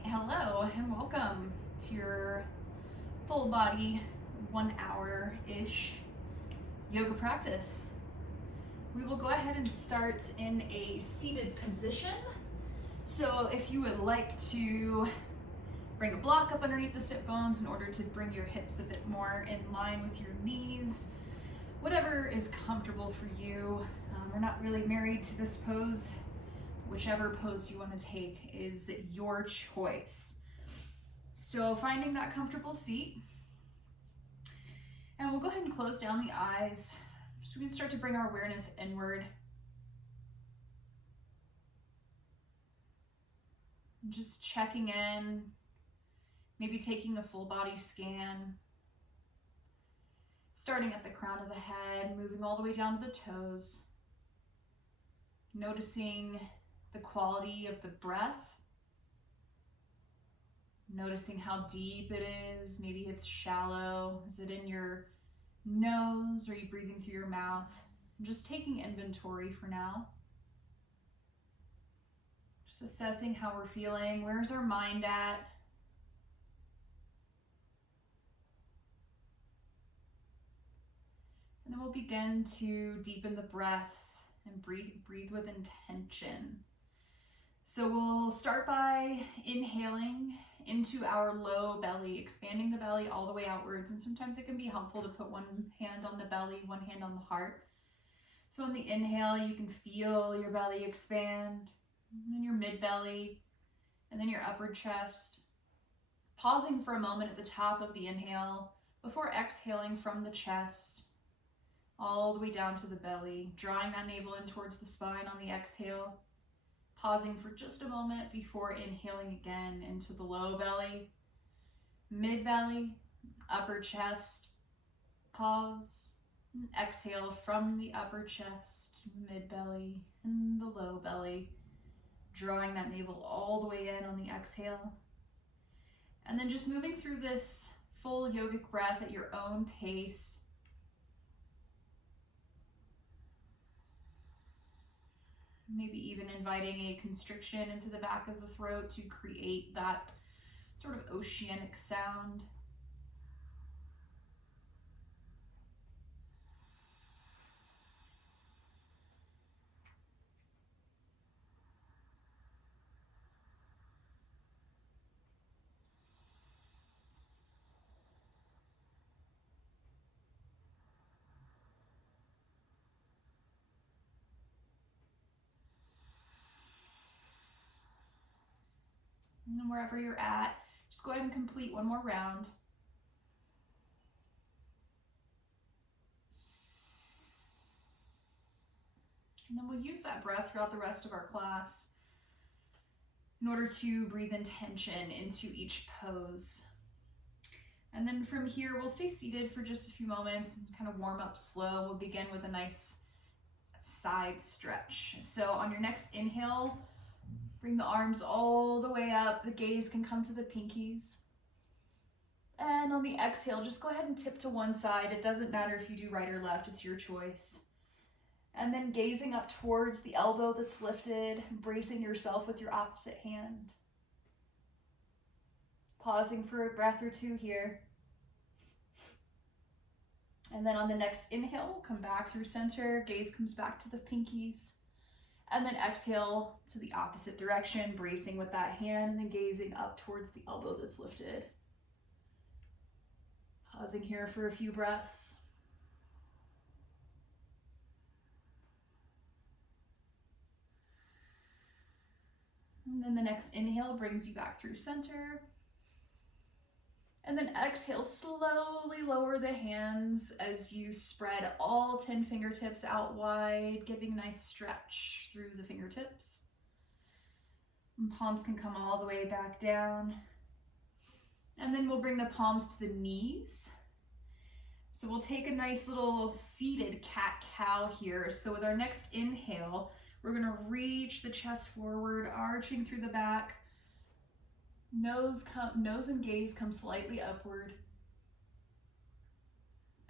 right, hello and welcome to your full body 1 hour-ish yoga practice. We will go ahead and start in a seated position. So if you would like to bring a block up underneath the sit bones in order to bring your hips a bit more in line with your knees, whatever is comfortable for you. We're not really married to this pose. Whichever pose you want to take is your choice. So finding that comfortable seat. And we'll go ahead and close down the eyes so we can start to bring our awareness inward. And just checking in, maybe taking a full body scan. Starting at the crown of the head, moving all the way down to the toes. Noticing the quality of the breath. Noticing how deep it is. Maybe it's shallow. Is it in your nose? Or are you breathing through your mouth? And just taking inventory for now. Just assessing how we're feeling. Where's our mind at? And then we'll begin to deepen the breath and breathe with intention. So we'll start by inhaling into our low belly, expanding the belly all the way outwards. And sometimes it can be helpful to put one hand on the belly, one hand on the heart. So on the inhale, you can feel your belly expand, and then your mid belly, and then your upper chest. Pausing for a moment at the top of the inhale before exhaling from the chest all the way down to the belly, drawing that navel in towards the spine on the exhale. Pausing for just a moment before inhaling again into the low belly, mid belly, upper chest. Pause and exhale from the upper chest, mid belly, and the low belly, drawing that navel all the way in on the exhale. And then just moving through this full yogic breath at your own pace. Maybe even inviting a constriction into the back of the throat to create that sort of oceanic sound. And then wherever you're at, just go ahead and complete one more round. And then we'll use that breath throughout the rest of our class in order to breathe intention into each pose. And then from here, we'll stay seated for just a few moments and kind of warm up slow. We'll begin with a nice side stretch. So on your next inhale, bring the arms all the way up. The gaze can come to the pinkies. And on the exhale, just go ahead and tip to one side. It doesn't matter if you do right or left, it's your choice. And then gazing up towards the elbow that's lifted, bracing yourself with your opposite hand. Pausing for a breath or two here. And then on the next inhale, we'll come back through center. Gaze comes back to the pinkies. And then exhale to the opposite direction, bracing with that hand and then gazing up towards the elbow that's lifted. Pausing here for a few breaths. And then the next inhale brings you back through center. And then exhale, slowly lower the hands as you spread all 10 fingertips out wide, giving a nice stretch through the fingertips. And palms can come all the way back down. And then we'll bring the palms to the knees. So we'll take a nice little seated cat-cow here. So with our next inhale, we're gonna reach the chest forward, arching through the back. Nose and gaze come slightly upward.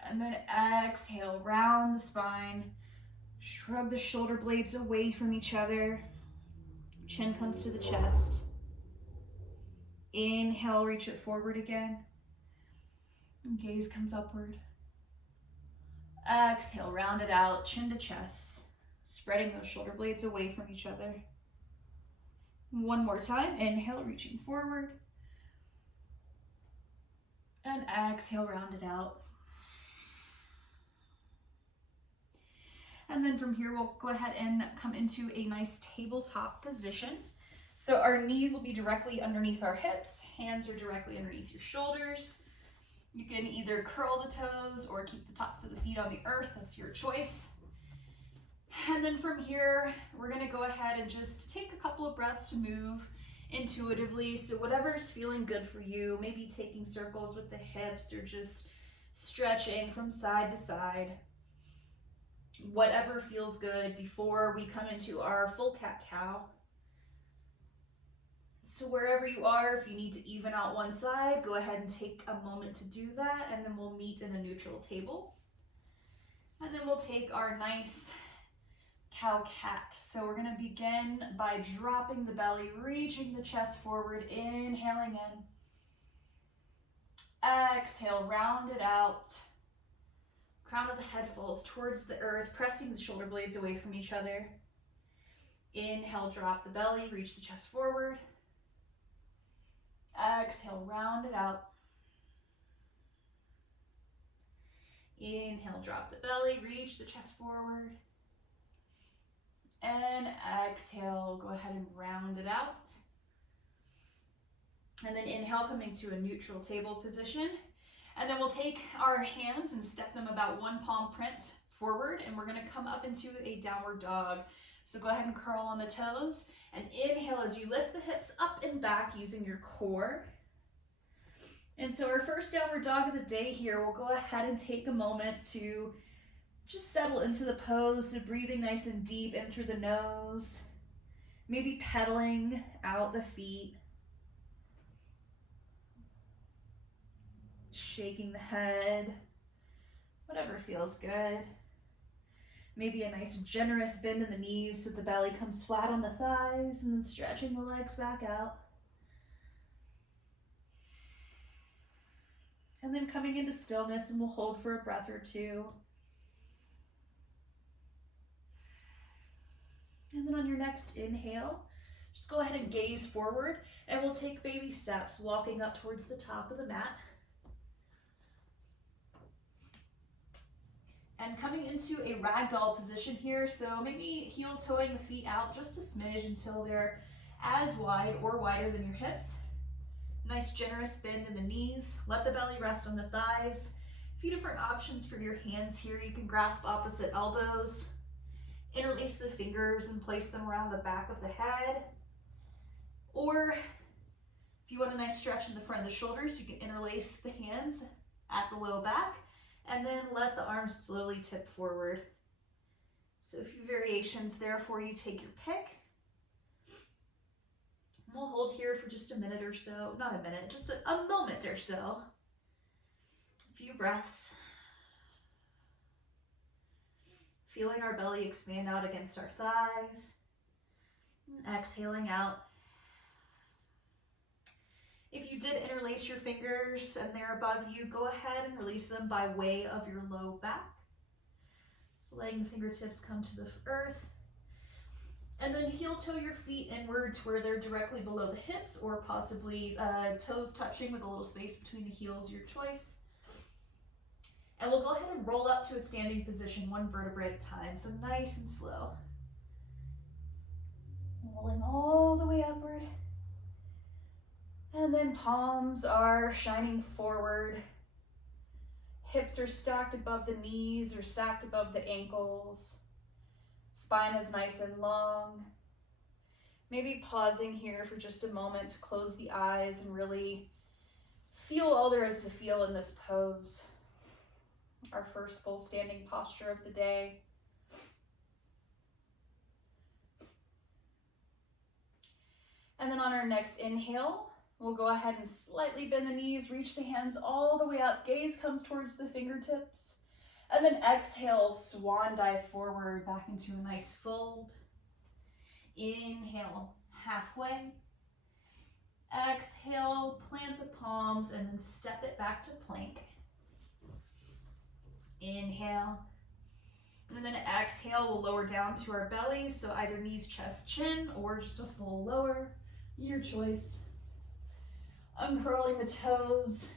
And then exhale, round the spine. Shrug the shoulder blades away from each other. Chin comes to the chest. Inhale, reach it forward again. And gaze comes upward. Exhale, round it out, chin to chest, spreading those shoulder blades away from each other. One more time, inhale, reaching forward. And exhale, round it out. And then from here, we'll go ahead and come into a nice tabletop position. So our knees will be directly underneath our hips, hands are directly underneath your shoulders. You can either curl the toes or keep the tops of the feet on the earth, that's your choice. And then from here, we're gonna go ahead and just take a couple of breaths to move intuitively. So whatever's feeling good for you, maybe taking circles with the hips or just stretching from side to side. Whatever feels good before we come into our full cat-cow. So wherever you are, if you need to even out one side, go ahead and take a moment to do that, and then we'll meet in a neutral table. And then we'll take our nice cow-cat. So we're gonna begin by dropping the belly, reaching the chest forward, inhaling in. Exhale, round it out. Crown of the head falls towards the earth, pressing the shoulder blades away from each other. Inhale, drop the belly, reach the chest forward. Exhale, round it out. Inhale, drop the belly, reach the chest forward. And exhale, go ahead and round it out. And then inhale, coming to a neutral table position. And then we'll take our hands and step them about one palm print forward, and we're gonna come up into a downward dog. So go ahead and curl on the toes, and inhale as you lift the hips up and back using your core. And so our first downward dog of the day here, we'll go ahead and take a moment to just settle into the pose, so breathing nice and deep in through the nose, maybe pedaling out the feet. Shaking the head, whatever feels good. Maybe a nice generous bend in the knees so the belly comes flat on the thighs, and then stretching the legs back out. And then coming into stillness, and we'll hold for a breath or two. And then on your next inhale, just go ahead and gaze forward, and we'll take baby steps, walking up towards the top of the mat. And coming into a ragdoll position here, so maybe heel toeing the feet out just a smidge until they're as wide or wider than your hips. Nice generous bend in the knees. Let the belly rest on the thighs. A few different options for your hands here. You can grasp opposite elbows, interlace the fingers and place them around the back of the head. Or if you want a nice stretch in the front of the shoulders, you can interlace the hands at the low back, and then let the arms slowly tip forward. So a few variations there for you, take your pick. We'll hold here for just a minute or so, not a minute, just a moment or so. A few breaths. Feeling our belly expand out against our thighs. And exhaling out. If you did interlace your fingers and they're above you, go ahead and release them by way of your low back. So letting the fingertips come to the earth. And then heel toe your feet inwards where they're directly below the hips, or possibly toes touching with a little space between the heels, your choice. And we'll go ahead and roll up to a standing position, one vertebrae at a time, so nice and slow. Rolling all the way upward. And then palms are shining forward. Hips are stacked above the knees or stacked above the ankles. Spine is nice and long. Maybe pausing here for just a moment to close the eyes and really feel all there is to feel in this pose. Our first full standing posture of the day. And then on our next inhale, we'll go ahead and slightly bend the knees, reach the hands all the way up, gaze comes towards the fingertips. And then exhale, swan dive forward, back into a nice fold. Inhale, halfway. Exhale, plant the palms and then step it back to plank. Inhale. And then exhale, we'll lower down to our bellies. So either knees, chest, chin, or just a full lower, your choice. Uncurling the toes,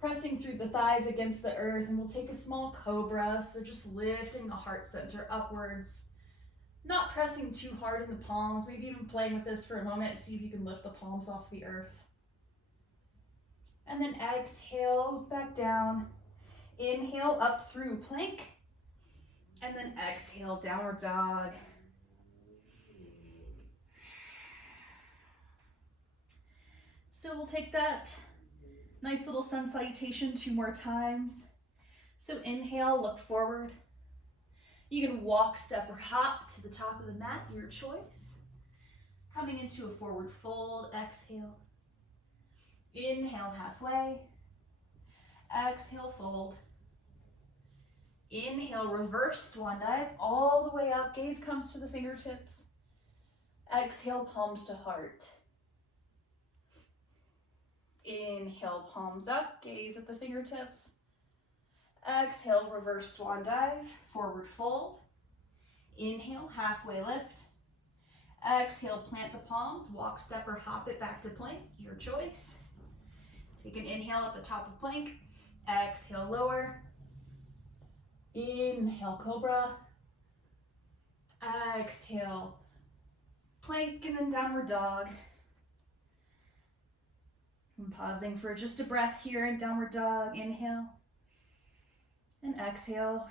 pressing through the thighs against the earth, and we'll take a small cobra. So just lifting the heart center upwards, not pressing too hard in the palms, maybe even playing with this for a moment. See if you can lift the palms off the earth. And then exhale, back down. Inhale, up through plank. And then exhale, downward dog. So we'll take that nice little sun salutation 2 more times. So inhale, look forward. You can walk, step, or hop to the top of the mat, your choice. Coming into a forward fold, exhale. Inhale, halfway. Exhale, fold. Inhale, reverse swan dive, all the way up. Gaze comes to the fingertips. Exhale, palms to heart. Inhale, palms up, gaze at the fingertips. Exhale, reverse swan dive, forward fold. Inhale, halfway lift. Exhale, plant the palms, walk, step, or hop it back to plank, your choice. Take an inhale at the top of plank. Exhale, lower. Inhale, cobra. Exhale, plank, and then downward dog. I'm pausing for just a breath here in downward dog. Inhale and exhale.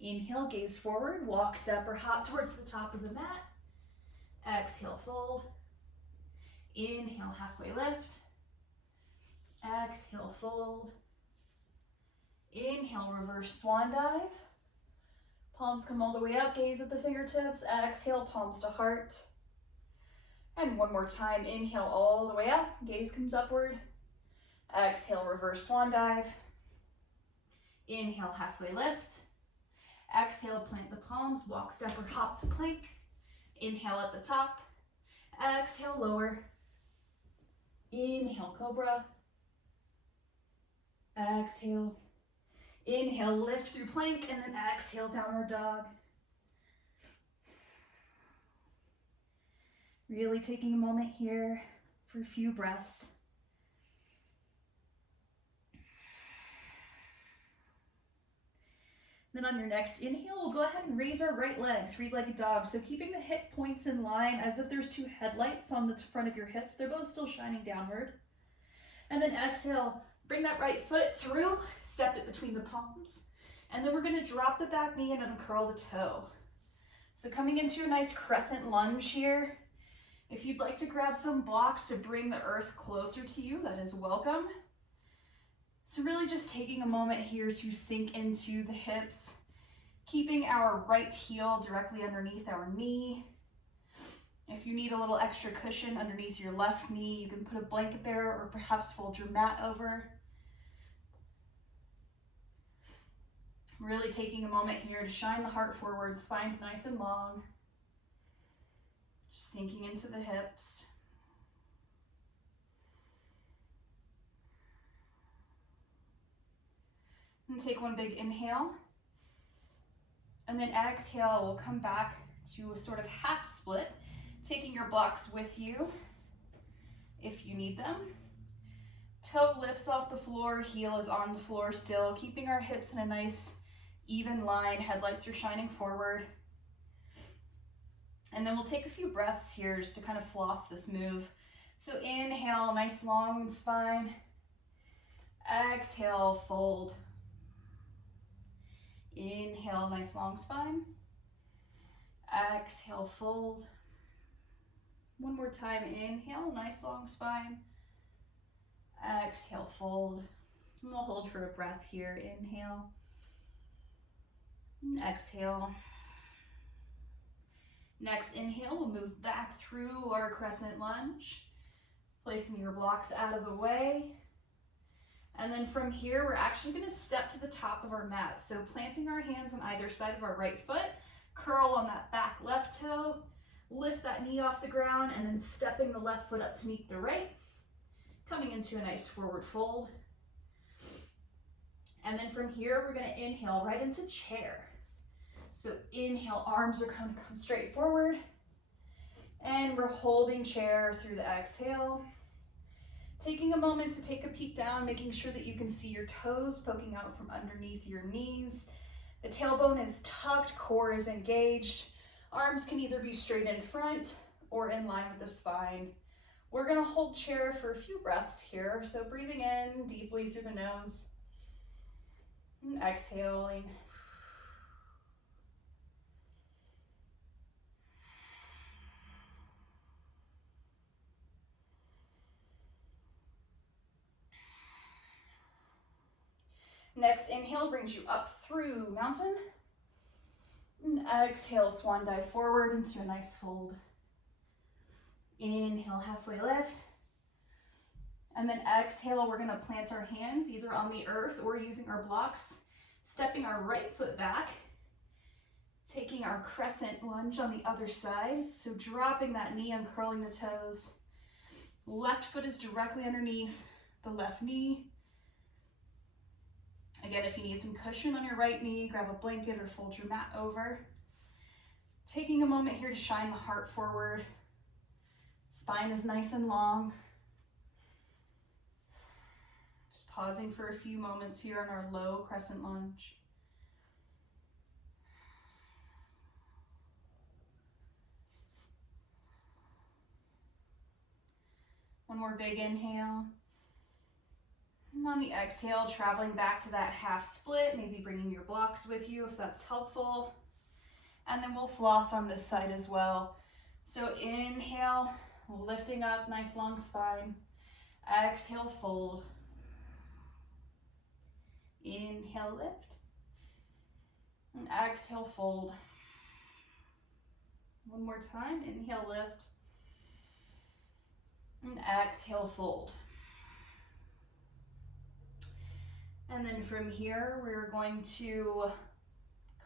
Inhale, gaze forward, walk, step, or hop towards the top of the mat. Exhale, fold. Inhale, halfway lift. Exhale, fold. Inhale, reverse swan dive. Palms come all the way up, gaze at the fingertips. Exhale, palms to heart. And one more time, inhale all the way up, gaze comes upward. Exhale, reverse swan dive. Inhale, halfway lift. Exhale, plant the palms, walk, step, or hop to plank. Inhale at the top. Exhale, lower. Inhale, cobra. Exhale. Inhale, lift through plank, and then exhale, downward dog. Really taking a moment here for a few breaths. Then on your next inhale, we'll go ahead and raise our right leg, 3-legged dog. So keeping the hip points in line as if there's 2 headlights on the front of your hips. They're both still shining downward. And then exhale, bring that right foot through, step it between the palms. And then we're gonna drop the back knee and then curl the toe. So coming into a nice crescent lunge here. If you'd like to grab some blocks to bring the earth closer to you, that is welcome. So really just taking a moment here to sink into the hips, keeping our right heel directly underneath our knee. If you need a little extra cushion underneath your left knee, you can put a blanket there or perhaps fold your mat over. Really taking a moment here to shine the heart forward, spine's nice and long. Just sinking into the hips. And take one big inhale. And then exhale, we'll come back to a sort of half split, taking your blocks with you if you need them. Toe lifts off the floor, heel is on the floor still, keeping our hips in a nice even line. Headlights are shining forward. And then we'll take a few breaths here just to kind of floss this move. So inhale, nice long spine. Exhale, fold. Inhale, nice long spine. Exhale, fold. One more time, inhale, nice long spine. Exhale, fold. And we'll hold for a breath here. Inhale. And exhale. Next inhale, we'll move back through our crescent lunge, placing your blocks out of the way. And then from here, we're actually going to step to the top of our mat. So planting our hands on either side of our right foot, curl on that back left toe, Lift that knee off the ground and then stepping the left foot up to meet the right. Coming into a nice forward fold. And then from here, we're gonna inhale right into chair. So inhale, arms are gonna come straight forward. And we're holding chair through the exhale. Taking a moment to take a peek down, making sure that you can see your toes poking out from underneath your knees. The tailbone is tucked, core is engaged. Arms can either be straight in front or in line with the spine. We're gonna hold chair for a few breaths here. So breathing in deeply through the nose and exhaling. Next inhale brings you up through mountain. And exhale, swan dive forward into a nice fold. Inhale, halfway lift. And then exhale, we're gonna plant our hands either on the earth or using our blocks, stepping our right foot back, taking our crescent lunge on the other side. So dropping that knee and curling the toes. Left foot is directly underneath the left knee. Again, if you need some cushion on your right knee, grab a blanket or fold your mat over. Taking a moment here to shine the heart forward. Spine is nice and long. Just pausing for a few moments here on our low crescent lunge. One more big inhale. And on the exhale, traveling back to that half split, maybe bringing your blocks with you if that's helpful. And then we'll floss on this side as well. So inhale, lifting up, nice long spine. Exhale, fold. Inhale, lift. And exhale, fold. One more time, inhale, lift. And exhale, fold. And then from here, we're going to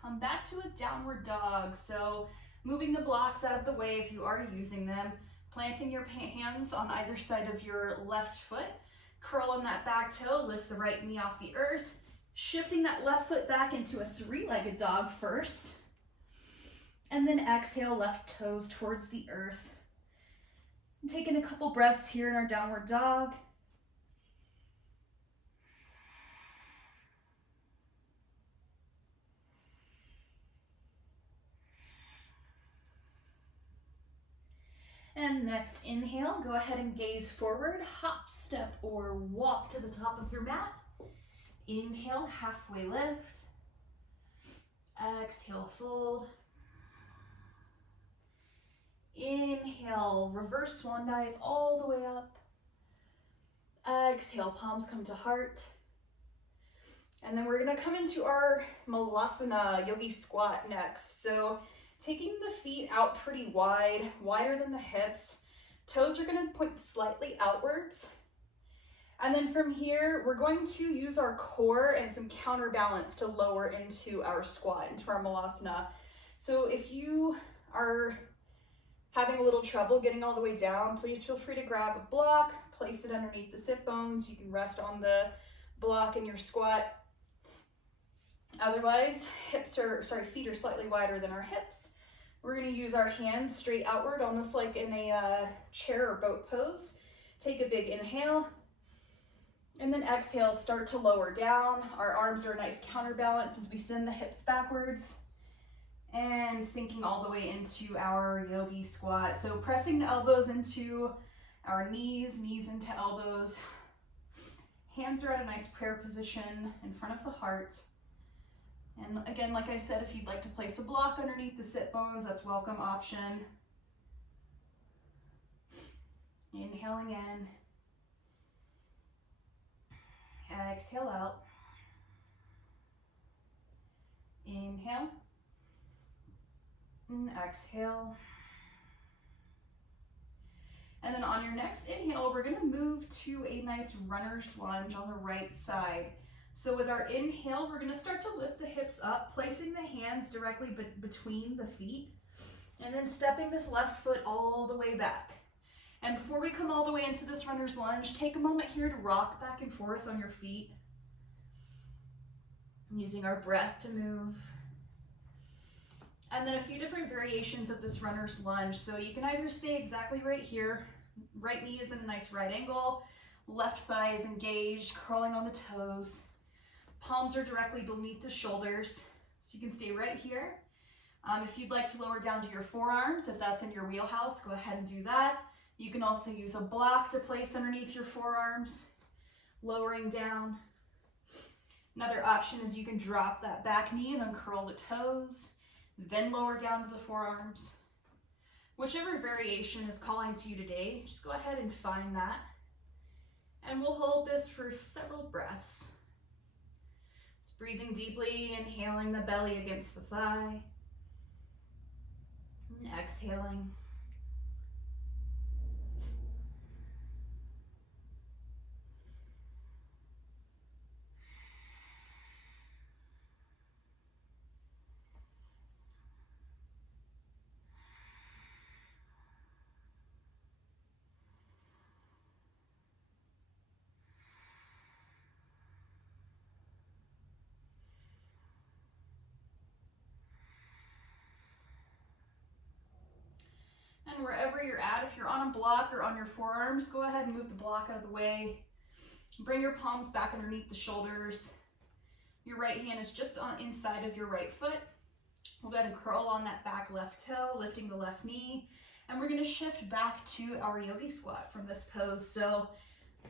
come back to a downward dog. So moving the blocks out of the way if you are using them, planting your hands on either side of your left foot, curling that back toe, lift the right knee off the earth, shifting that left foot back into a three-legged dog first, and then exhale, left toes towards the earth. Taking a couple breaths here in our downward dog. And next inhale, go ahead and gaze forward, hop, step, or walk to the top of your mat. Inhale, halfway lift. Exhale, fold. Inhale, reverse swan dive all the way up. Exhale, palms come to heart. And then we're gonna come into our Malasana yogi squat next. So taking the feet out pretty wide, wider than the hips. Toes are gonna point slightly outwards. And then from here, we're going to use our core and some counterbalance to lower into our squat, into our Malasana. So if you are having a little trouble getting all the way down, please feel free to grab a block, place it underneath the sit bones. You can rest on the block in your squat. Otherwise, feet are slightly wider than our hips. We're gonna use our hands straight outward, almost like in a chair or boat pose. Take a big inhale, and then exhale, start to lower down. Our arms are a nice counterbalance as we send the hips backwards, and sinking all the way into our yogi squat. So pressing the elbows into our knees, knees into elbows. Hands are at a nice prayer position in front of the heart. And again, like I said, if you'd like to place a block underneath the sit bones, that's a welcome option. Inhaling in. Exhale out. Inhale. And exhale. And then on your next inhale, we're gonna move to a nice runner's lunge on the right side. So with our inhale, we're gonna start to lift the hips up, placing the hands directly between the feet. And then stepping this left foot all the way back. And before we come all the way into this runner's lunge, take a moment here to rock back and forth on your feet, using our breath to move. And then a few different variations of this runner's lunge. So you can either stay exactly right here, right knee is in a nice right angle, left thigh is engaged, curling on the toes. Palms are directly beneath the shoulders, so you can stay right here. If you'd like to lower down to your forearms, if that's in your wheelhouse, go ahead and do that. You can also use a block to place underneath your forearms, lowering down. Another option is you can drop that back knee and uncurl the toes, then lower down to the forearms. Whichever variation is calling to you today, just go ahead and find that. And we'll hold this for several breaths. Just breathing deeply, inhaling the belly against the thigh, and exhaling. And wherever you're at, if you're on a block or on your forearms, go ahead and move the block out of the way. Bring your palms back underneath the shoulders. Your right hand is just on inside of your right foot. We'll go ahead and curl on that back left toe, lifting the left knee. And we're gonna shift back to our yogi squat from this pose. So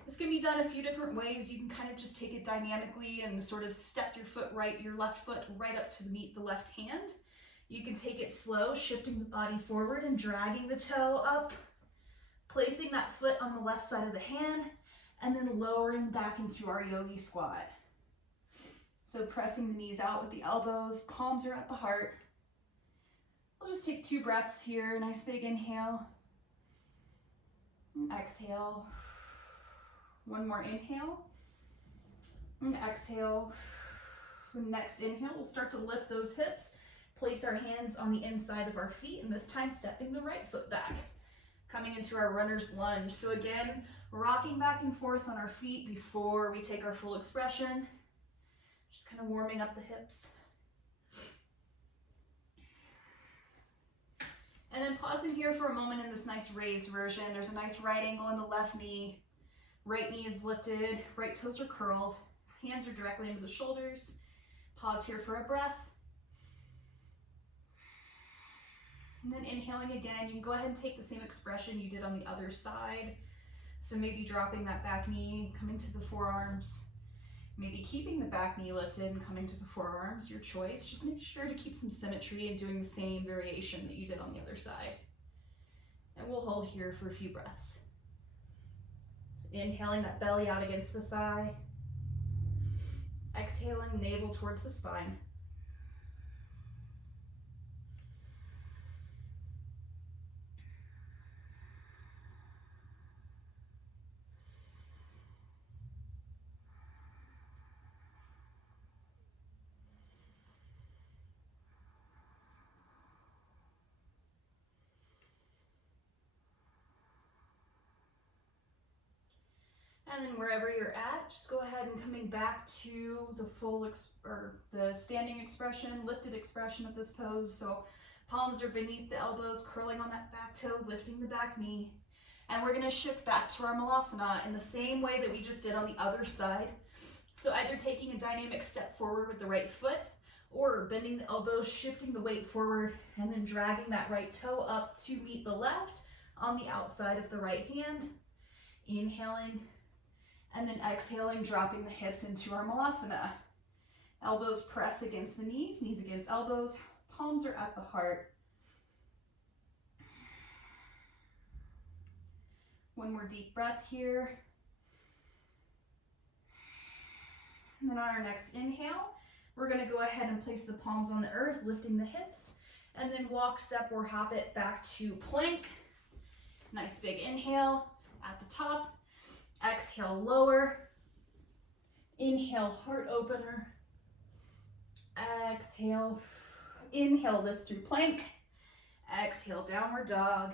this can be done a few different ways. You can kind of just take it dynamically and sort of step your left foot right up to meet the left hand. You can take it slow, shifting the body forward and dragging the toe up, placing that foot on the left side of the hand, and then lowering back into our yogi squat. So pressing the knees out with the elbows, palms are at the heart. We'll just take 2 breaths here. Nice big inhale. And exhale. One more inhale. And exhale. Next inhale, we'll start to lift those hips. Place our hands on the inside of our feet, and this time stepping the right foot back. Coming into our runner's lunge. So again, rocking back and forth on our feet before we take our full expression. Just kind of warming up the hips. And then pausing here for a moment in this nice raised version. There's a nice right angle in the left knee. Right knee is lifted, right toes are curled. Hands are directly into the shoulders. Pause here for a breath. And then inhaling again, you can go ahead and take the same expression you did on the other side. So maybe dropping that back knee, coming to the forearms. Maybe keeping the back knee lifted and coming to the forearms, your choice. Just make sure to keep some symmetry and doing the same variation that you did on the other side. And we'll hold here for a few breaths. So inhaling that belly out against the thigh. Exhaling, navel towards the spine. And then wherever you're at, just go ahead and coming back to the the standing expression, lifted expression of this pose. So palms are beneath the elbows, curling on that back toe, lifting the back knee. And we're gonna shift back to our malasana in the same way that we just did on the other side. So either taking a dynamic step forward with the right foot, or bending the elbows, shifting the weight forward, and then dragging that right toe up to meet the left on the outside of the right hand. Inhaling, and then exhaling, dropping the hips into our malasana. Elbows press against the knees, knees against elbows, palms are at the heart. One more deep breath here. And then on our next inhale, we're gonna go ahead and place the palms on the earth, lifting the hips, and then walk, step, or hop it back to plank. Nice big inhale at the top. Exhale, lower. Inhale, heart opener. Exhale, inhale, lift through plank. Exhale, downward dog.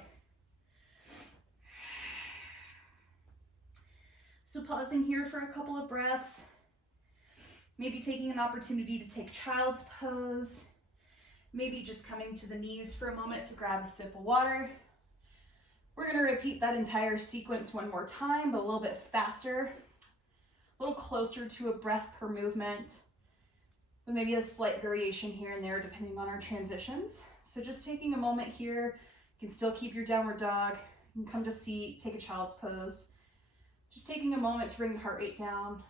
So pausing here for a couple of breaths. Maybe taking an opportunity to take child's pose. Maybe just coming to the knees for a moment to grab a sip of water. We're going to repeat that entire sequence one more time, but a little bit faster, a little closer to a breath per movement, with maybe a slight variation here and there depending on our transitions. So just taking a moment here, you can still keep your downward dog, you can come to seat, take a child's pose. Just taking a moment to bring the heart rate down.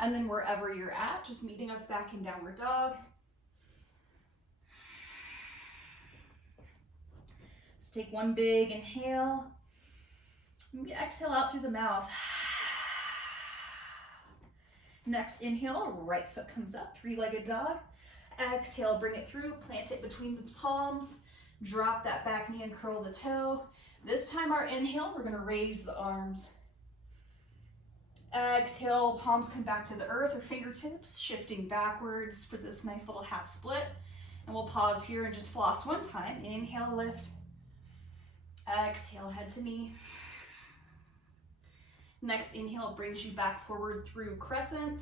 And then wherever you're at, just meeting us back in downward dog. So take one big inhale. Maybe exhale out through the mouth. Next inhale, right foot comes up, three-legged dog. Exhale, bring it through, plant it between the palms. Drop that back knee and curl the toe. This time our inhale, we're gonna raise the arms. Exhale, palms come back to the earth or fingertips, shifting backwards for this nice little half split. And we'll pause here and just floss one time. Inhale, lift. Exhale, head to knee. Next inhale brings you back forward through crescent.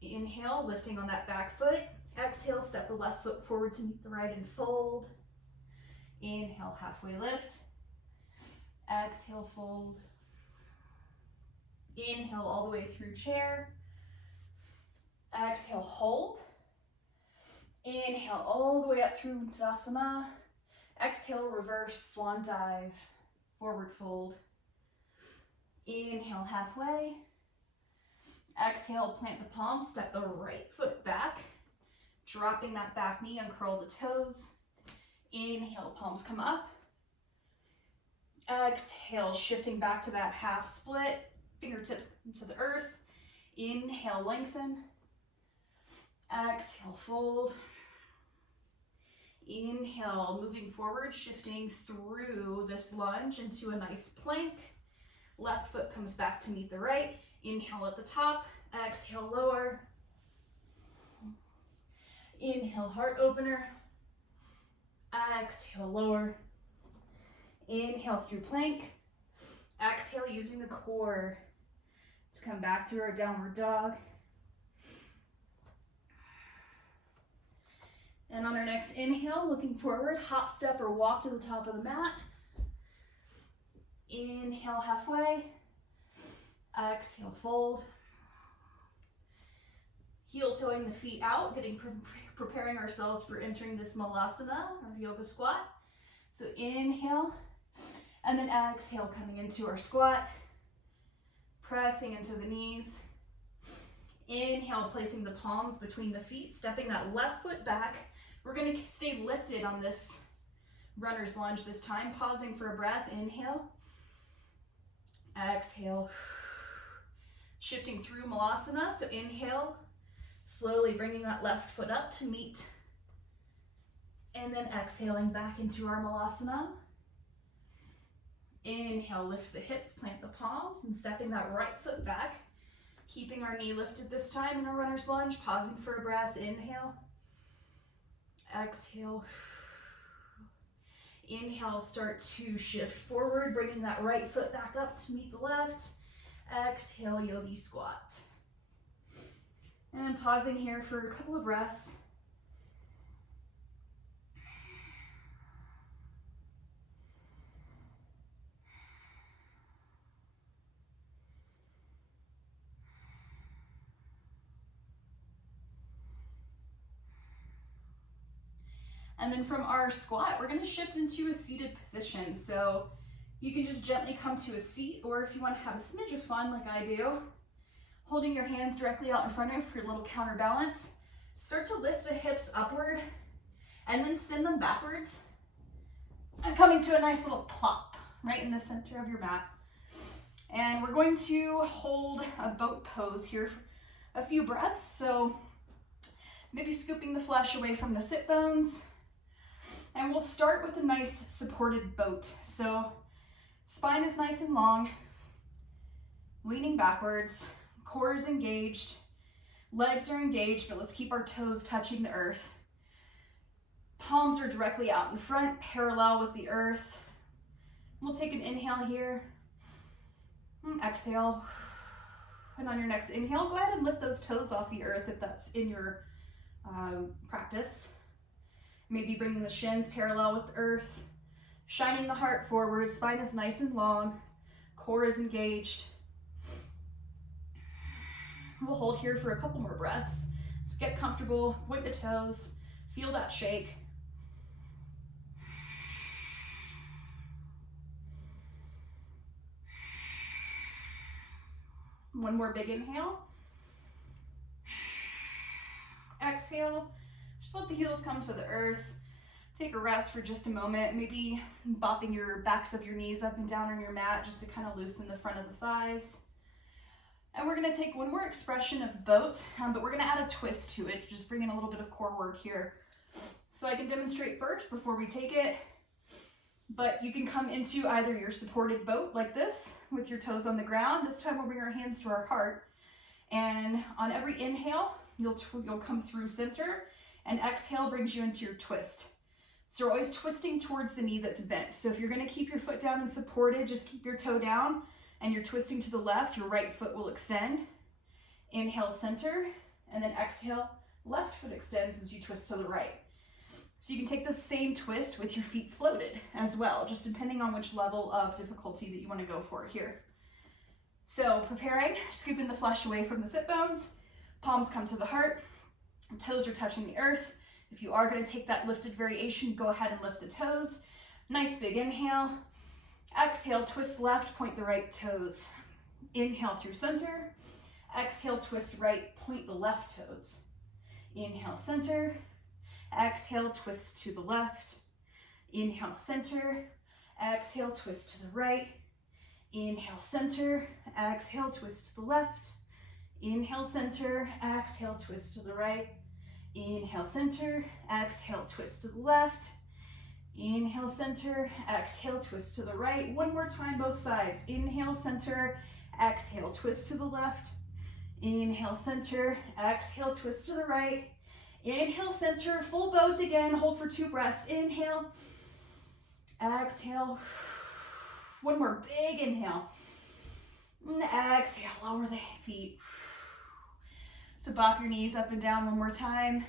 Inhale, lifting on that back foot. Exhale, step the left foot forward to meet the right and fold. Inhale, halfway lift. Exhale, fold. Inhale all the way through chair. Exhale, hold. Inhale all the way up through Uttanasana. Exhale, reverse swan dive, forward fold. Inhale, halfway. Exhale, plant the palms, step the right foot back, dropping that back knee, uncurl the toes. Inhale, palms come up. Exhale, shifting back to that half split. Fingertips into the earth. Inhale, lengthen. Exhale, fold. Inhale, moving forward, shifting through this lunge into a nice plank. Left foot comes back to meet the right. Inhale at the top. Exhale, lower. Inhale, heart opener. Exhale, lower. Inhale through plank. Exhale, using the core to come back through our downward dog. And on our next inhale, looking forward, hop, step, or walk to the top of the mat. Inhale, halfway. Exhale, fold. Heel toeing the feet out, preparing ourselves for entering this malasana, or yoga squat. So inhale, and then exhale, coming into our squat. Pressing into the knees. Inhale, placing the palms between the feet, stepping that left foot back. We're going to stay lifted on this runner's lunge this time, pausing for a breath. Inhale. Exhale. Shifting through malasana, so inhale, slowly bringing that left foot up to meet. And then exhaling back into our malasana. Inhale, lift the hips, plant the palms, and stepping that right foot back. Keeping our knee lifted this time in a runner's lunge, pausing for a breath. Inhale. Exhale. Inhale, start to shift forward, bringing that right foot back up to meet the left. Exhale, yogi squat. And pausing here for a couple of breaths. And then from our squat, we're gonna shift into a seated position. So you can just gently come to a seat, or if you wanna have a smidge of fun like I do, holding your hands directly out in front of you for your little counterbalance. Start to lift the hips upward and then send them backwards. And coming to a nice little plop right in the center of your mat. And we're going to hold a boat pose here for a few breaths. So maybe scooping the flesh away from the sit bones. And we'll start with a nice supported boat. So spine is nice and long, leaning backwards, Core is engaged, legs are engaged, but let's keep our toes touching the earth. Palms are directly out in front, parallel with the earth. We'll take an inhale here, and exhale. And on your next inhale, go ahead and lift those toes off the earth if that's in your practice. Maybe bringing the shins parallel with the earth, shining the heart forward, spine is nice and long, core is engaged. We'll hold here for a couple more breaths. So get comfortable, point the toes, feel that shake. One more big inhale. Exhale, just let the heels come to the earth. Take a rest for just a moment, maybe bopping your backs of your knees up and down on your mat just to kind of loosen the front of the thighs. And we're gonna take one more expression of boat, but we're gonna add a twist to it, just bring in a little bit of core work here. So I can demonstrate first before we take it, but you can come into either your supported boat like this with your toes on the ground. This time we'll bring our hands to our heart. And on every inhale, you'll come through center, and exhale brings you into your twist. So we're always twisting towards the knee that's bent. So if you're gonna keep your foot down and supported, just keep your toe down, and you're twisting to the left, your right foot will extend. Inhale, center, and then exhale, left foot extends as you twist to the right. So you can take the same twist with your feet floated as well, just depending on which level of difficulty that you wanna go for here. So preparing, scooping the flesh away from the sit bones, palms come to the heart, toes are touching the earth. If you are gonna take that lifted variation, go ahead and lift the toes. Nice big inhale. Exhale, twist left, point the right toes. Inhale through center. Exhale, twist right, point the left toes. Inhale, center. Exhale, twist to the left. Inhale, center. Exhale, twist to the right. Inhale, center. Exhale, twist to the left. Inhale, center. Exhale, twist to the right. Inhale, center. Exhale, twist to the left. Inhale, center. Exhale, twist to the right. One more time, both sides. Inhale, center. Exhale, twist to the left. Inhale, center. Exhale, twist to the right. Inhale, center. Full boat again. Hold for 2 breaths. Inhale. Exhale. One more big inhale. Exhale, lower the feet. So bop your knees up and down one more time.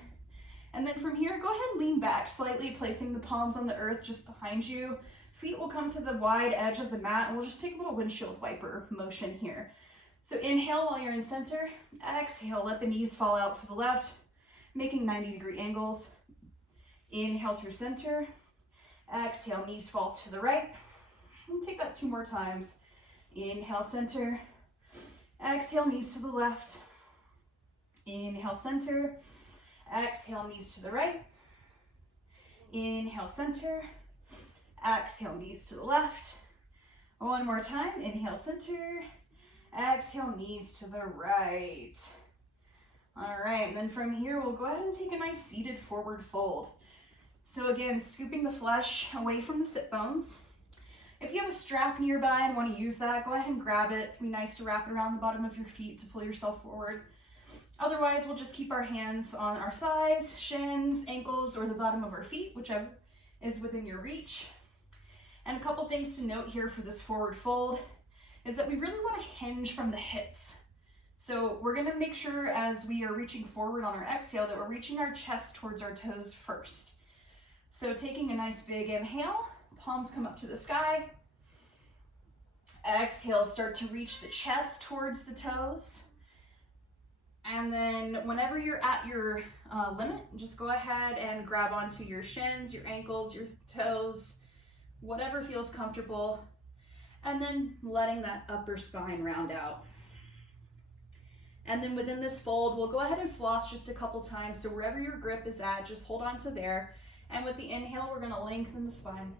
And then from here, go ahead and lean back slightly, placing the palms on the earth just behind you. Feet will come to the wide edge of the mat, and we'll just take a little windshield wiper motion here. So inhale while you're in center. Exhale, let the knees fall out to the left, making 90-degree angles. Inhale through center. Exhale, knees fall to the right. And take that 2 more times. Inhale, center. Exhale, knees to the left. Inhale, center. Exhale, knees to the right. Inhale, center. Exhale, knees to the left. One more time. Inhale, center. Exhale, knees to the right. All right, and then from here, we'll go ahead and take a nice seated forward fold. So again, scooping the flesh away from the sit bones. If you have a strap nearby and want to use that, go ahead and grab it. It can be nice to wrap it around the bottom of your feet to pull yourself forward. Otherwise, we'll just keep our hands on our thighs, shins, ankles, or the bottom of our feet, whichever is within your reach. And a couple things to note here for this forward fold is that we really want to hinge from the hips. So we're going to make sure as we are reaching forward on our exhale that we're reaching our chest towards our toes first. So taking a nice big inhale, palms come up to the sky. Exhale, start to reach the chest towards the toes. And then whenever you're at your limit, just go ahead and grab onto your shins, your ankles, your toes, whatever feels comfortable. And then letting that upper spine round out. And then within this fold, we'll go ahead and floss just a couple times. So wherever your grip is at, just hold on to there. And with the inhale, we're gonna lengthen the spine.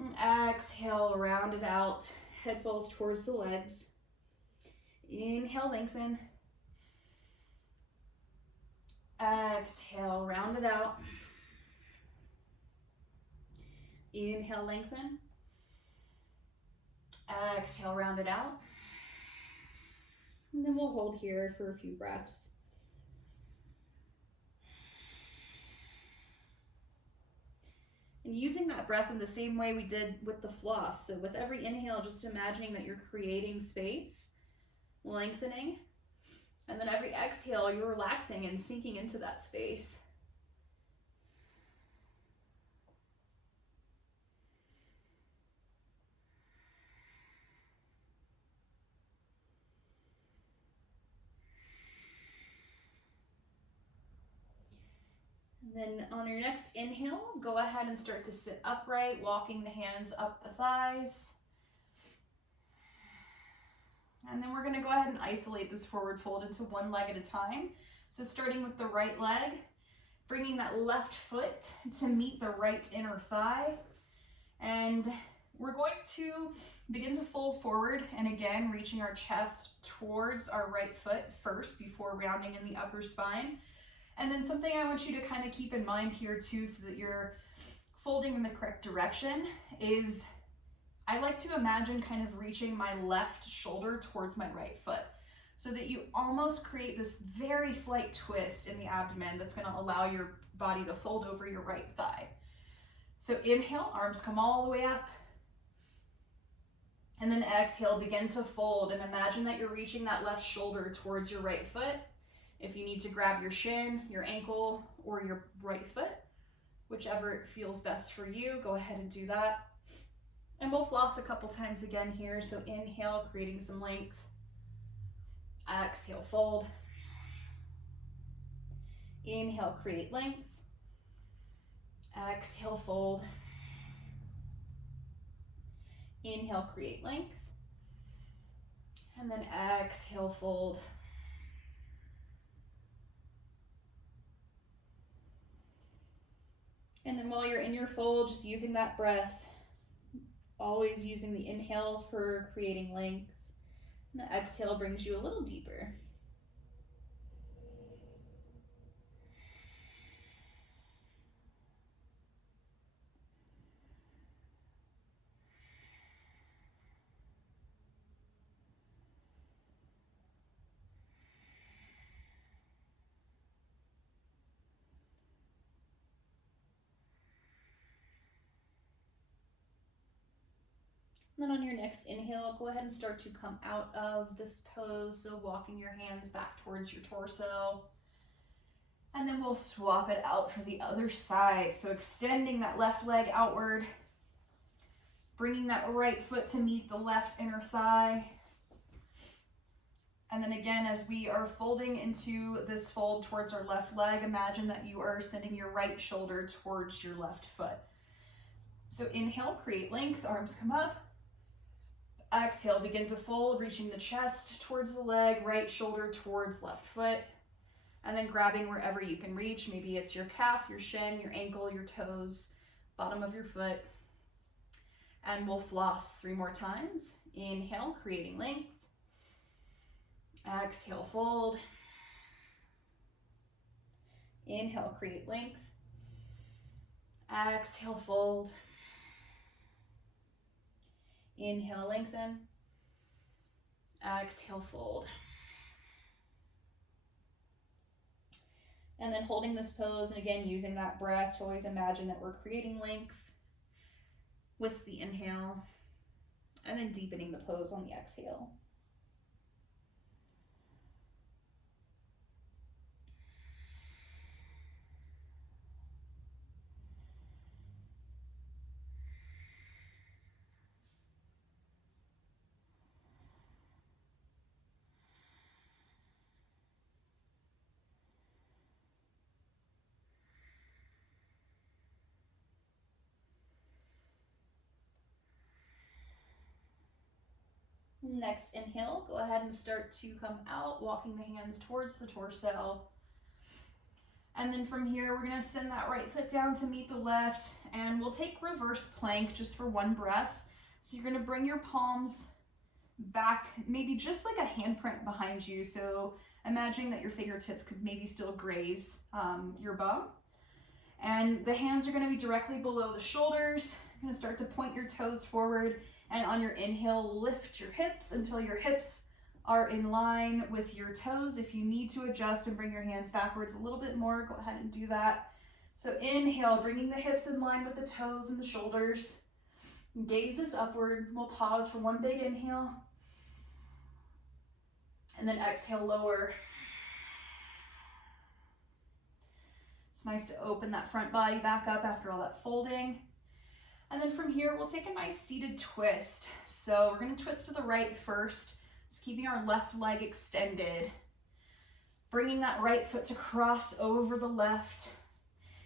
And exhale, round it out. Head falls towards the legs. Inhale, lengthen. Exhale, round it out. Inhale, lengthen. Exhale, round it out. And then we'll hold here for a few breaths. And using that breath in the same way we did with the floss. So with every inhale, just imagining that you're creating space, lengthening. And then every exhale, you're relaxing and sinking into that space. And then on your next inhale, go ahead and start to sit upright, walking the hands up the thighs. And then we're going to go ahead and isolate this forward fold into one leg at a time. So starting with the right leg, bringing that left foot to meet the right inner thigh. And we're going to begin to fold forward, and again, reaching our chest towards our right foot first before rounding in the upper spine. And then something I want you to kind of keep in mind here too, so that you're folding in the correct direction, is I like to imagine kind of reaching my left shoulder towards my right foot, so that you almost create this very slight twist in the abdomen that's going to allow your body to fold over your right thigh. So inhale, arms come all the way up. And then exhale, begin to fold, and imagine that you're reaching that left shoulder towards your right foot. If you need to grab your shin, your ankle, or your right foot, whichever feels best for you, go ahead and do that. And we'll floss a couple times again here. So inhale, creating some length. Exhale, fold. Inhale, create length. Exhale, fold. Inhale, create length. And then exhale, fold. And then while you're in your fold, just using that breath, always using the inhale for creating length, and the exhale brings you a little deeper. And then on your next inhale, go ahead and start to come out of this pose. So walking your hands back towards your torso. And then we'll swap it out for the other side. So extending that left leg outward, bringing that right foot to meet the left inner thigh. And then again, as we are folding into this fold towards our left leg, imagine that you are sending your right shoulder towards your left foot. So inhale, create length, arms come up. Exhale, begin to fold, reaching the chest towards the leg, right shoulder towards left foot, and then grabbing wherever you can reach. Maybe it's your calf, your shin, your ankle, your toes, bottom of your foot. And we'll floss 3 more times. Inhale, creating length. Exhale, fold. Inhale, create length. Exhale, fold. Inhale, lengthen. Exhale, fold. And then holding this pose, and again, using that breath to always imagine that we're creating length with the inhale, and then deepening the pose on the exhale. Next inhale, go ahead and start to come out, walking the hands towards the torso. And then from here, we're gonna send that right foot down to meet the left, and we'll take reverse plank just for 1 breath. So you're gonna bring your palms back, maybe just like a handprint behind you. So imagining that your fingertips could maybe still graze your bum. And the hands are gonna be directly below the shoulders. You're gonna start to point your toes forward, and on your inhale, lift your hips until your hips are in line with your toes. If you need to adjust and bring your hands backwards a little bit more, go ahead and do that. So inhale, bringing the hips in line with the toes and the shoulders. Gazes upward. We'll pause for one big inhale. And then exhale, lower. It's nice to open that front body back up after all that folding. And then from here, we'll take a nice seated twist. So we're going to twist to the right first. Just keeping our left leg extended. Bringing that right foot to cross over the left.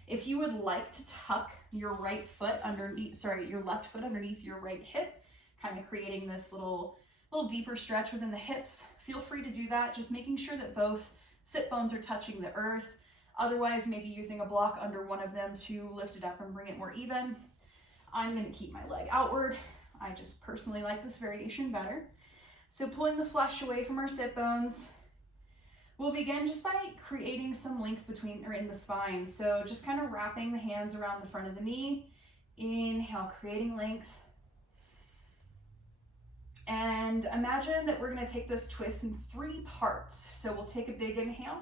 If you would like to tuck your right foot underneath, your left foot underneath your right hip, kind of creating this little deeper stretch within the hips, feel free to do that. Just making sure that both sit bones are touching the earth. Otherwise, maybe using a block under one of them to lift it up and bring it more even. I'm going to keep my leg outward. I just personally like this variation better. So pulling the flesh away from our sit bones. We'll begin just by creating some length in the spine. So just kind of wrapping the hands around the front of the knee. Inhale, creating length. And imagine that we're going to take this twist in 3 parts. So we'll take a big inhale.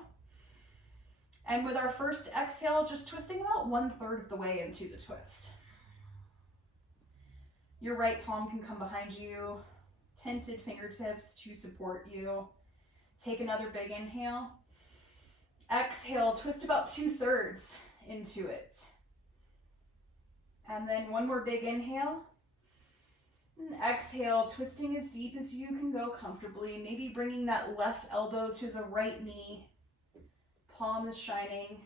And with our first exhale, just twisting about 1/3 of the way into the twist. Your right palm can come behind you, tented fingertips to support you. Take another big inhale. Exhale, twist about 2/3 into it. And then one more big inhale. And exhale, twisting as deep as you can go comfortably, maybe bringing that left elbow to the right knee. Palm is shining.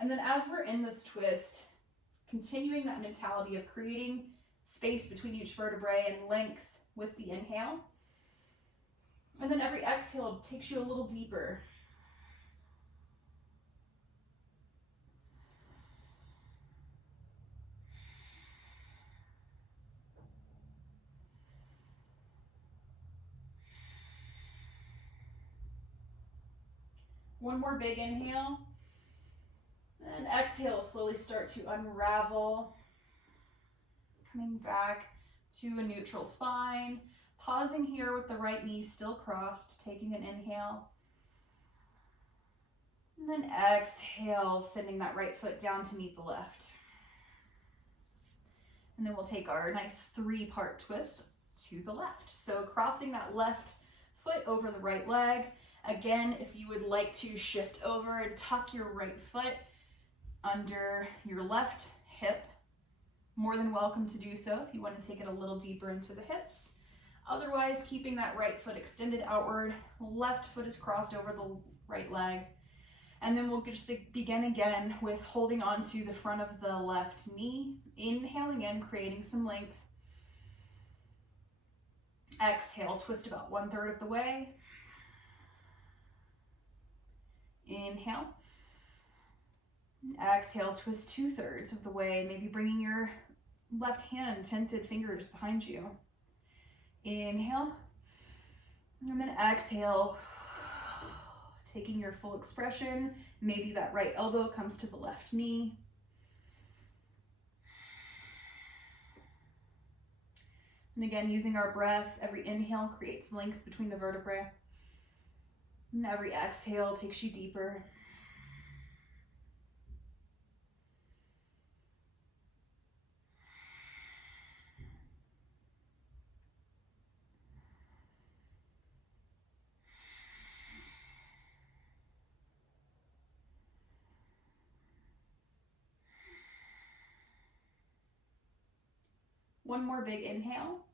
And then as we're in this twist, continuing that mentality of creating space between each vertebrae and length with the inhale. And then every exhale takes you a little deeper. One more big inhale. And exhale, slowly start to unravel. Coming back to a neutral spine. Pausing here with the right knee still crossed, taking an inhale. And then exhale, sending that right foot down to meet the left. And then we'll take our nice 3-part twist to the left. So crossing that left foot over the right leg. Again, if you would like to shift over and tuck your right foot under your left hip, more than welcome to do so if you want to take it a little deeper into the hips. Otherwise, keeping that right foot extended outward, left foot is crossed over the right leg. And then we'll just begin again with holding on to the front of the left knee, inhaling in, creating some length. Exhale, twist about 1/3 of the way. Inhale. Exhale, twist 2/3 of the way, maybe bringing your left hand, tented fingers behind you. Inhale. And then exhale, taking your full expression. Maybe that right elbow comes to the left knee. And again, using our breath, every inhale creates length between the vertebrae. And every exhale takes you deeper. One more big inhale.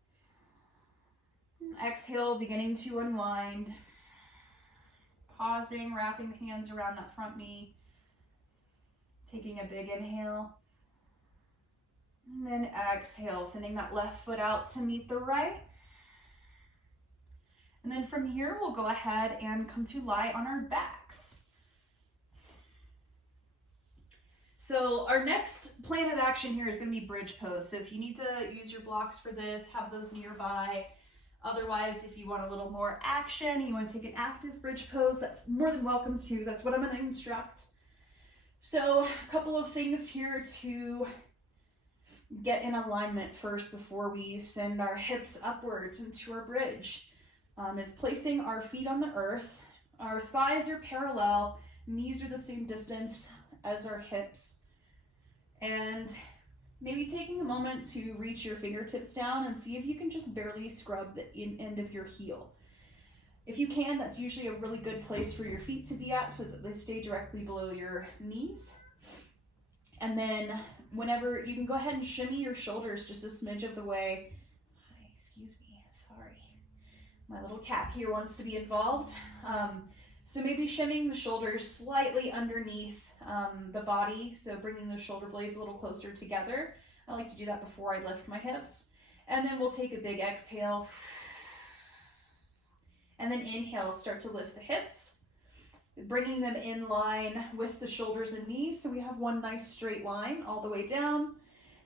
Exhale, beginning to unwind. Pausing, wrapping the hands around that front knee. Taking a big inhale. And then exhale, sending that left foot out to meet the right. And then from here, we'll go ahead and come to lie on our backs. So our next plan of action here is going to be bridge pose. So if you need to use your blocks for this, have those nearby. Otherwise, if you want a little more action, you want to take an active bridge pose, that's more than welcome to. That's what I'm going to instruct. So a couple of things here to get in alignment first before we send our hips upwards into our bridge. is placing our feet on the earth. Our thighs are parallel, knees are the same distance as our hips. And maybe taking a moment to reach your fingertips down and see if you can just barely scrub the end of your heel. If you can, that's usually a really good place for your feet to be at so that they stay directly below your knees. And then whenever, you can go ahead and shimmy your shoulders just a smidge of the way. Hi, excuse me, sorry. My little cat here wants to be involved. So maybe shimmying the shoulders slightly underneath the body, so bringing the shoulder blades a little closer together. I like to do that before I lift my hips. And then we'll take a big exhale. And then inhale, start to lift the hips, bringing them in line with the shoulders and knees. So we have one nice straight line all the way down.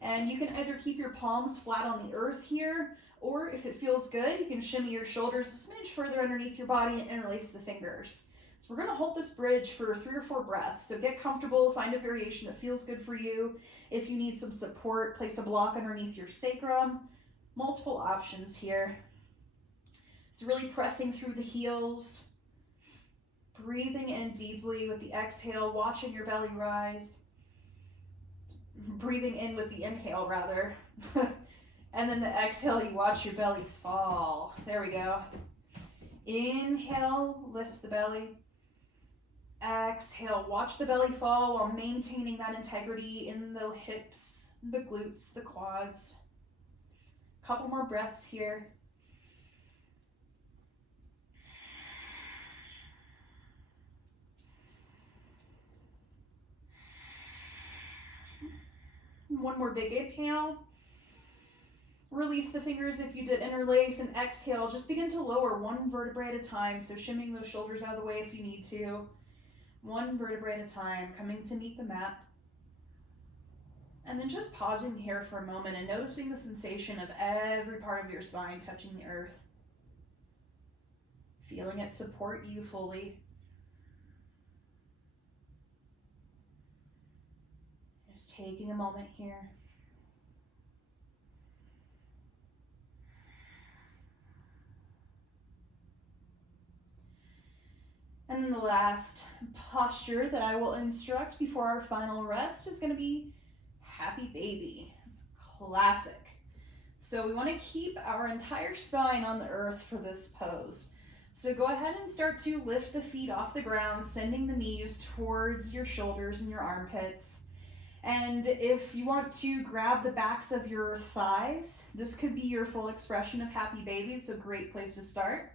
And you can either keep your palms flat on the earth here, or if it feels good, you can shimmy your shoulders a smidge further underneath your body and interlace the fingers. So we're going to hold this bridge for 3 or 4 breaths. So get comfortable, find a variation that feels good for you. If you need some support, place a block underneath your sacrum. Multiple options here. So really pressing through the heels, breathing in deeply with the exhale, watching your belly rise. Breathing in with the inhale, rather. And then the exhale, you watch your belly fall. There we go. Inhale, lift the belly. Exhale, watch the belly fall while maintaining that integrity in the hips, the glutes, the quads. Couple more breaths here. One more big inhale. Release the fingers if you did interlace, and exhale. Just begin to lower one vertebrae at a time. So shimming those shoulders out of the way if you need to. One vertebrae at a time, coming to meet the mat. And then just pausing here for a moment and noticing the sensation of every part of your spine touching the earth. Feeling it support you fully. Just taking a moment here. And then the last posture that I will instruct before our final rest is going to be happy baby. It's classic. So we want to keep our entire spine on the earth for this pose. So go ahead and start to lift the feet off the ground, sending the knees towards your shoulders and your armpits. And if you want to grab the backs of your thighs, this could be your full expression of happy baby. It's a great place to start.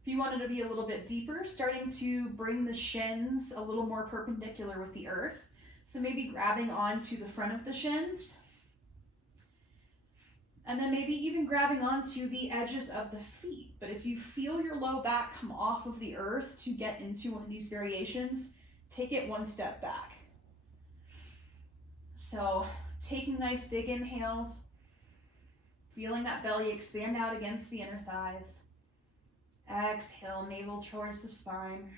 If you wanted to be a little bit deeper, starting to bring the shins a little more perpendicular with the earth. So maybe grabbing onto the front of the shins. And then maybe even grabbing onto the edges of the feet. But if you feel your low back come off of the earth to get into one of these variations, take it one step back. So taking nice big inhales, feeling that belly expand out against the inner thighs. Exhale, navel towards the spine.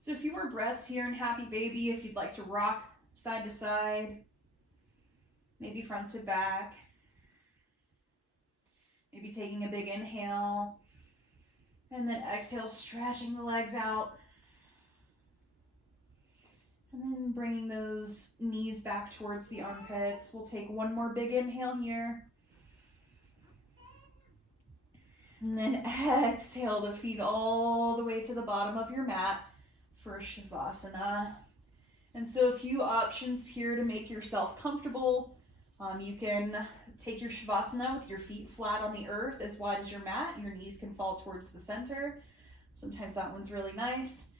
So a few more breaths here in happy baby. If you'd like to rock side to side, maybe front to back. Maybe taking a big inhale and then exhale, stretching the legs out. And then bringing those knees back towards the armpits. We'll take one more big inhale here. And then exhale the feet all the way to the bottom of your mat for Shavasana. And so a few options here to make yourself comfortable. You can take your Shavasana with your feet flat on the earth as wide as your mat. Your knees can fall towards the center. Sometimes that one's really nice.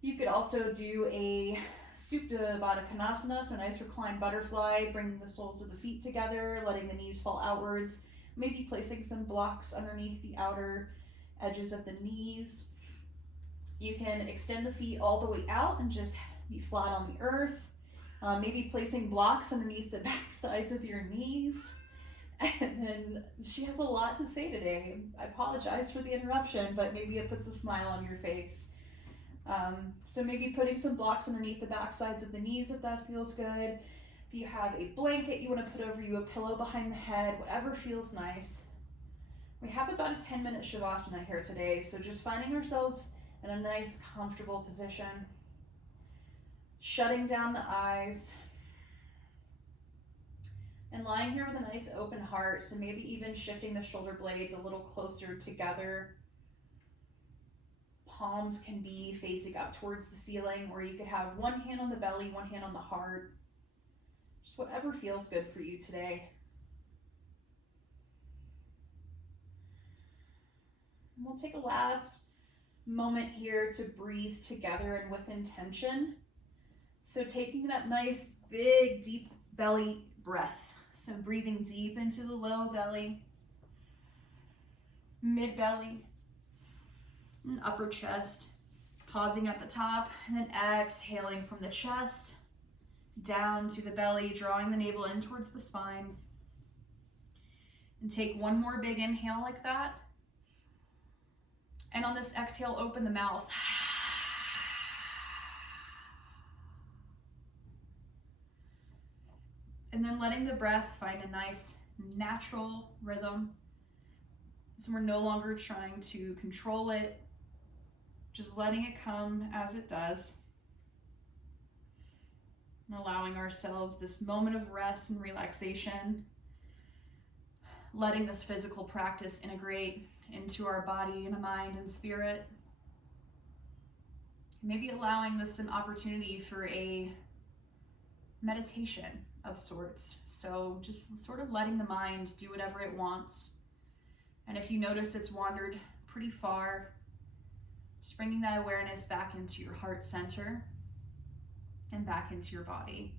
You could also do a Supta Baddha Konasana, so nice reclined butterfly, bringing the soles of the feet together, letting the knees fall outwards, maybe placing some blocks underneath the outer edges of the knees. You can extend the feet all the way out and just be flat on the earth. Maybe placing blocks underneath the back sides of your knees. And then she has a lot to say today. I apologize for the interruption, but maybe it puts a smile on your face. So maybe putting some blocks underneath the back sides of the knees if that feels good. If you have a blanket you want to put over you, a pillow behind the head, whatever feels nice. We have about a 10-minute Shavasana here today, so just finding ourselves in a nice, comfortable position. Shutting down the eyes. And lying here with a nice open heart, so maybe even shifting the shoulder blades a little closer together. Palms can be facing up towards the ceiling, or you could have one hand on the belly, one hand on the heart. Just whatever feels good for you today. And we'll take a last moment here to breathe together and with intention. So taking that nice, big, deep belly breath. So breathing deep into the low belly, mid belly, and upper chest. Pausing at the top, and then exhaling from the chest down to the belly, drawing the navel in towards the spine. And take one more big inhale like that. And on this exhale, open the mouth. And then letting the breath find a nice natural rhythm. So we're no longer trying to control it, just letting it come as it does. And allowing ourselves this moment of rest and relaxation. Letting this physical practice integrate into our body and mind and spirit. Maybe allowing this an opportunity for a meditation of sorts. So just sort of letting the mind do whatever it wants. And if you notice it's wandered pretty far, just bringing that awareness back into your heart center and back into your body.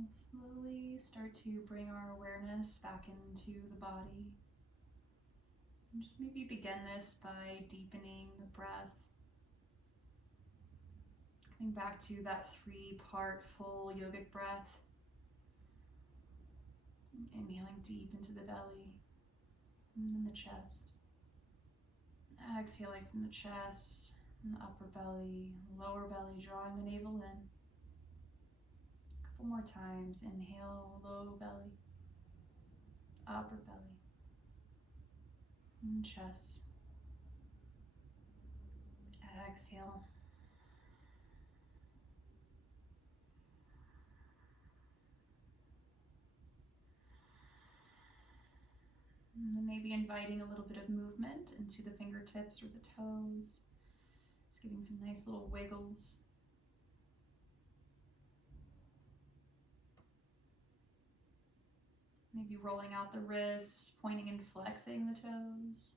We'll slowly start to bring our awareness back into the body. And just maybe begin this by deepening the breath. Coming back to that 3-part full yogic breath. Inhaling deep into the belly and then the chest. Exhaling from the chest and the upper belly, lower belly, drawing the navel in. A couple more times. Inhale, low belly, upper belly, and chest. Exhale. And then maybe inviting a little bit of movement into the fingertips or the toes. Just giving some nice little wiggles. Maybe rolling out the wrist, pointing and flexing the toes.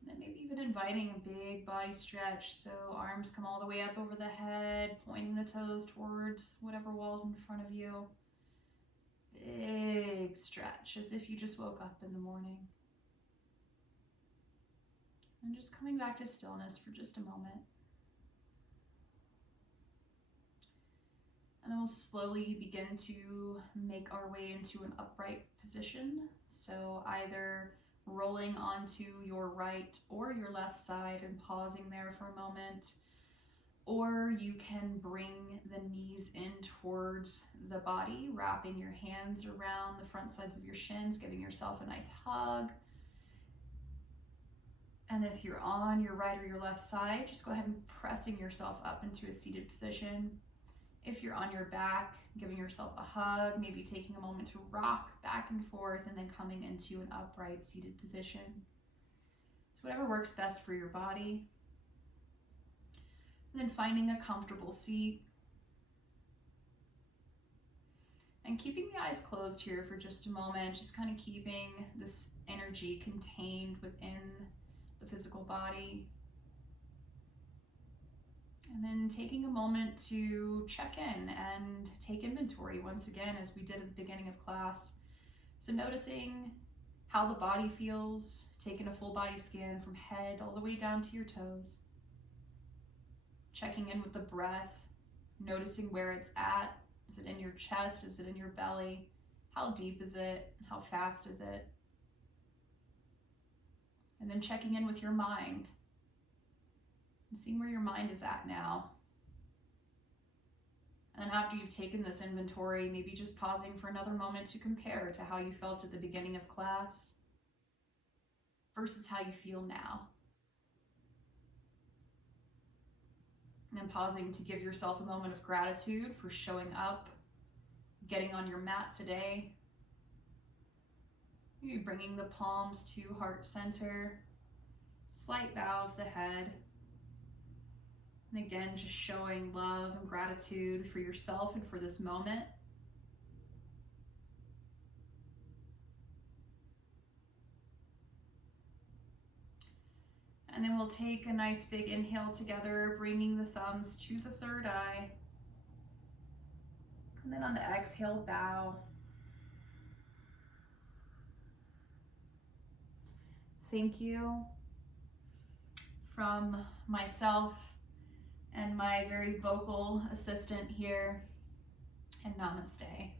And then maybe even inviting a big body stretch. So arms come all the way up over the head, pointing the toes towards whatever wall's in front of you. Big stretch, as if you just woke up in the morning. And just coming back to stillness for just a moment. And then we'll slowly begin to make our way into an upright position. So either rolling onto your right or your left side and pausing there for a moment, or you can bring the knees in towards the body, wrapping your hands around the front sides of your shins, giving yourself a nice hug. And then if you're on your right or your left side, just go ahead and pressing yourself up into a seated position. If you're on your back, giving yourself a hug, maybe taking a moment to rock back and forth and then coming into an upright seated position. So whatever works best for your body. And then finding a comfortable seat. And keeping the eyes closed here for just a moment, just kind of keeping this energy contained within the physical body. And then taking a moment to check in and take inventory once again, as we did at the beginning of class. So noticing how the body feels, taking a full body scan from head all the way down to your toes. Checking in with the breath, noticing where it's at. Is it in your chest? Is it in your belly? How deep is it? How fast is it? And then checking in with your mind and seeing where your mind is at now. And then after you've taken this inventory, maybe just pausing for another moment to compare to how you felt at the beginning of class versus how you feel now. And then pausing to give yourself a moment of gratitude for showing up, getting on your mat today. Maybe bringing the palms to heart center, slight bow of the head. And again, just showing love and gratitude for yourself and for this moment. And then we'll take a nice big inhale together, bringing the thumbs to the third eye. And then on the exhale, bow. Thank you from myself and my very vocal assistant here, and namaste.